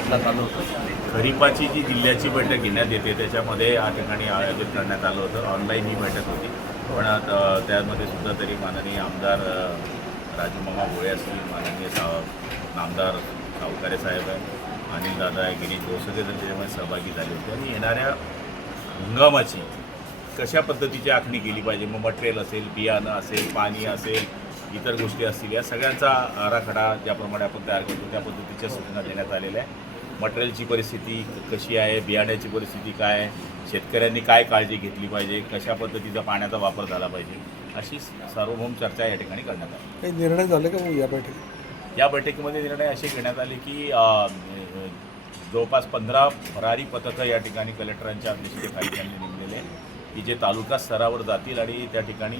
करण्यात आलं होतं? खरीपाची जी जिल्ह्याची बैठक घेण्यात येते त्याच्यामध्ये या ठिकाणी आयोजित करण्यात आलं होतं. ऑनलाईन ही बैठक होती, पण त्यामध्ये सुद्धा तरी माननीय आमदार राजूमामा भोळे असतील, माननीय आमदार सावकारे साहेब आहे, अनिल दादा आहे, गिरीश गोसके तर त्याच्यामध्ये सहभागी झाले होते. आणि येणाऱ्या हंगामाची कशा पद्धतीची आखणी केली पाहिजे, मग मटेरियल असेल, बियाणं असेल, पाणी असेल, इतर गोष्टी असतील, या सगळ्यांचा आराखडा ज्याप्रमाणे आपण तयार करतो त्या पद्धतीच्या सूचना देण्यात आलेल्या आहे. मटेरियलची परिस्थिती कशी आहे, बियाण्याची परिस्थिती काय आहे, शेतकऱ्यांनी काय काळजी घेतली पाहिजे, कशा पद्धतीचा पाण्याचा वापर झाला पाहिजे, अशी सार्वभौम चर्चा या ठिकाणी करण्यात आली. काही निर्णय झाले का या बैठकीत? या बैठकीमध्ये निर्णय असे घेण्यात आले की जवळपास 15 भरारी पथकं या ठिकाणी कलेक्टरांच्या अध्यक्षतेखाली त्यांनी नेमलेले आहे की जे तालुका स्तरावर जातील आणि त्या ठिकाणी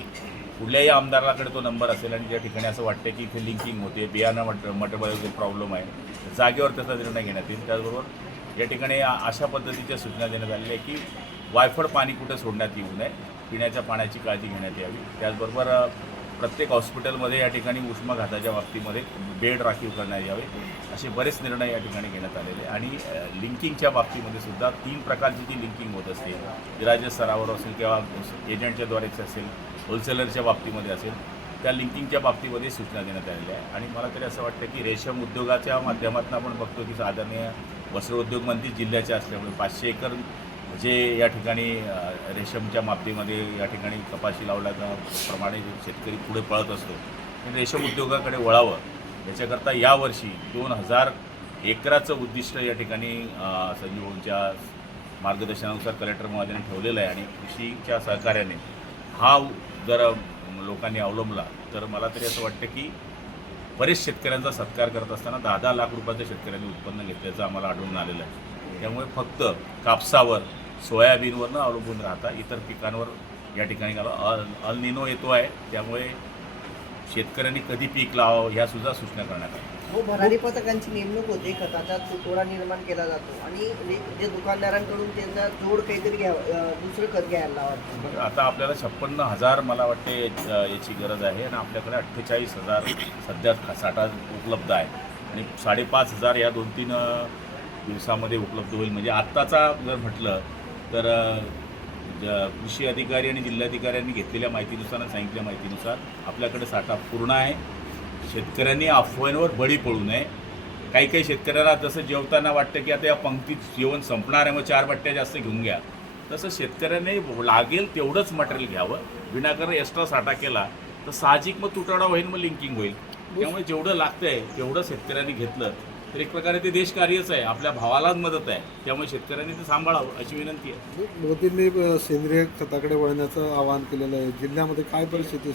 कुठल्याही आमदाराकडे तो नंबर असेल आणि ज्या ठिकाणी असं वाटतं की इथे लिंकिंग होते, बियाणं मटेरियल प्रॉब्लेम आहे, जागेवर त्याचा निर्णय घेण्यात येईल. त्याचबरोबर या ठिकाणी अशा पद्धतीच्या सूचना देण्यात आलेल्या आहे की वायफळ पाणी कुठे सोडण्यात येऊ नये, पिण्याच्या पाण्याची काळजी घेण्यात यावी. त्याचबरोबर प्रत्येक हॉस्पिटलमध्ये या ठिकाणी उष्माघाताच्या बाबतीमध्ये बेड राखीव करण्यात यावे, असे बरेच निर्णय या ठिकाणी घेण्यात आलेले. आणि लिंकिंगच्या बाबतीमध्ये सुद्धा 3 प्रकारची जी लिंकिंग होत असते, राज्य स्तरावर असेल किंवा एजंटच्याद्वारेच असेल, होलसेलरच्या बाबतीमध्ये असेल, त्या लिंकिंगच्या बाबतीमध्ये सूचना देण्यात आलेल्या आहे. आणि मला तरी असं वाटतं की रेशीम उद्योगाच्या माध्यमातून आपण बघतो की आदरणीय वस्त्रोद्योग मंत्री जिल्ह्याचे असल्यामुळे 500 एकर जे या ठिकाणी रेशीमच्या बाबतीमध्ये या ठिकाणी कपाशी लावल्याप्रमाणे शेतकरी पुढे पळत असतो, आणि रेशीम उद्योगाकडे वळावं याच्याकरता यावर्षी 2000 एकराचं उद्दिष्ट या ठिकाणी संजीवच्या मार्गदर्शनानुसार कलेक्टर महोदयांनी ठेवलेलं आहे. आणि कृषीच्या सहकार्याने हा जर लोकांनी अवलंबला तर मला तरी असं वाटतं की बरेच शेतकऱ्यांचा सत्कार करत असताना 10-10 लाख रुपयाचं शेतकऱ्यांनी उत्पन्न घेतल्याचं आम्हाला आढळून आलेलं आहे. त्यामुळे फक्त कापसावर, सोयाबीनवर न अवलंबून राहता इतर पिकांवर या ठिकाणी अल निनो येतो आहे, त्यामुळे शेतकऱ्यांनी कधी पीक लावावं ह्यासुद्धा सूचना करण्यात आल्या. हो, भरारी पथकांची नेमणूक होते, खताचा तुटवडा निर्माण केला जातो आणि जे दुकानदारांकडून त्यांचा जोड काहीतरी दुसरं खत घ्यायला लावतं. आता आपल्याला 56,000 मला वाटते याची गरज आहे आणि आपल्याकडे 48,000 सध्या साठा उपलब्ध आहे आणि 5,500 या 2-3 दिवसामध्ये उपलब्ध होईल. म्हणजे आत्ताचा जर म्हटलं तर कृषी अधिकारी आणि जिल्हाधिकाऱ्यांनी घेतलेल्या माहितीनुसार आणि सांगितलेल्या माहितीनुसार आपल्याकडे साठा पूर्ण आहे. शेतकऱ्यांनी अफवांवर बळी पडू नये. काही शेतकऱ्यांना जसं जेवताना वाटतं की आता या पंक्तीत जेवण संपणार आहे, मग 4 बट्ट्या जास्त घेऊन घ्या, तसं शेतकऱ्यांनी लागेल तेवढंच मटेरियल घ्यावं. विनाकारण एक्स्ट्रा साठा केला तर साहजिक मग तुटवडा होईल, मग लिंकिंग होईल. त्यामुळे जेवढं लागतं आहे तेवढं शेतकऱ्यांनी घेतलं तर एक प्रकारे ते देशकार्यच आहे, आपल्या भावालाच मदत आहे. त्यामुळे शेतकऱ्यांनी ते सांभाळावं अशी विनंती आहे. मोदींनी सेंद्रिय खताकडे वळण्याचं आवाहन केलेलं आहे. जिल्ह्यामध्ये काय परिस्थिती